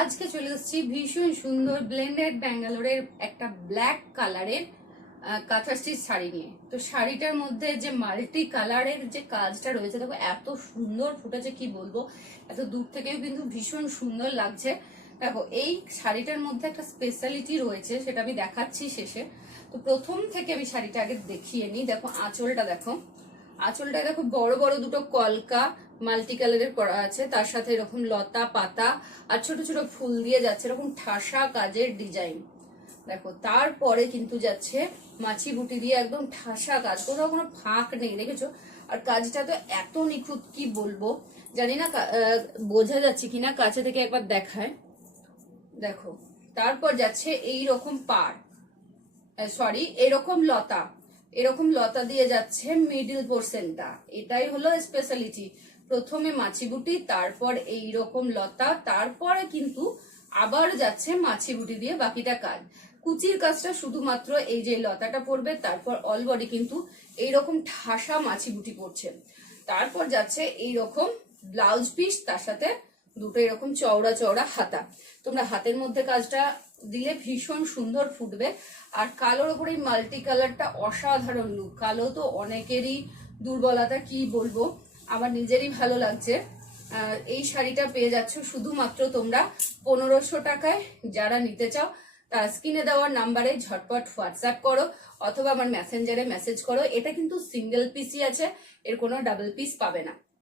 আজকে চলে এসেছি ভীষণ সুন্দর ব্লেন্ডেড ব্যাঙ্গালোরের একটা ব্ল্যাক কালারের কাঁথা স্টিচ শাড়ি নিয়ে। তো শাড়িটার মধ্যে যে মাল্টি কালারের যে কাজটা রয়েছে দেখো এত সুন্দর ফুটেছে, কি বলবো, এত দূর থেকেও কিন্তু ভীষণ সুন্দর লাগছে। দেখো এই শাড়িটার মধ্যে একটা স্পেশালিটি রয়েছে, সেটা আমি দেখাচ্ছি শেষে। তো প্রথম থেকে আমি শাড়িটা আগে দেখিয়ে নিই। দেখো আঁচলটা দেখো, আঁচলটা দেখো বড় বড় দুটো কলকা মাল্টি কালারের করা আছে, তার সাথে এরকম লতা পাতা আর ছোট ছোট ফুল দিয়ে যাচ্ছে এরকম ঠাসা কাজের ডিজাইন। দেখো তারপরে কিন্তু যাচ্ছে মাছি বুটি দিয়ে একদম ঠাসা কাজ, কোথাও কোনো ফাঁক নেই, দেখেছো? আর কাজটা তো এত নিখুঁত, কি বলবো, জানি না বোঝা যাচ্ছে কিনা, কাছে থেকে একবার দেখায়। দেখো তারপর যাচ্ছে এই রকম পাড়, সরি এরকম লতা, এরকম লতা দিয়ে যাচ্ছে মিডল পোর্শনটা। এটাই হলো স্পেশালিটি। প্রথমে মাছি বুটি, তারপর এই রকম লতা, তারপরে কিন্তু আবার যাচ্ছে মাছি বুটি দিয়ে বাকিটা কাজ। কুচির কাজটা শুধুমাত্র এই যে লতাটা পড়বে, তারপর অল বডি কিন্তু এইরকম ঠাসা মাছি বুটি পড়ছে। তারপর যাচ্ছে এইরকম ব্লাউজ পিস, তার সাথে দুটো এরকম চওড়া চওড়া হাতা। তোমরা হাতের মধ্যে কাজটা দিলে ভীষণ সুন্দর ফুটবে। আর কালোর ওপরে মাল্টি কালারটা অসাধারণ লুক। কালো তো অনেকেরই দুর্বলতা, কি বলবো, আমার নিজেরই ভালো লাগছে। এই শাড়িটা পেয়ে যাচ্ছ শুধুমাত্র তোমরা 1500 টাকায়। যারা নিতে চাও তার স্ক্রিনে দেওয়ার নাম্বারে ঝটপট হোয়াটসঅ্যাপ করো অথবা আমার মেসেঞ্জারে মেসেজ করো। এটা কিন্তু সিঙ্গেল পিসই আছে, এর কোনো ডাবল পিস পাবে না।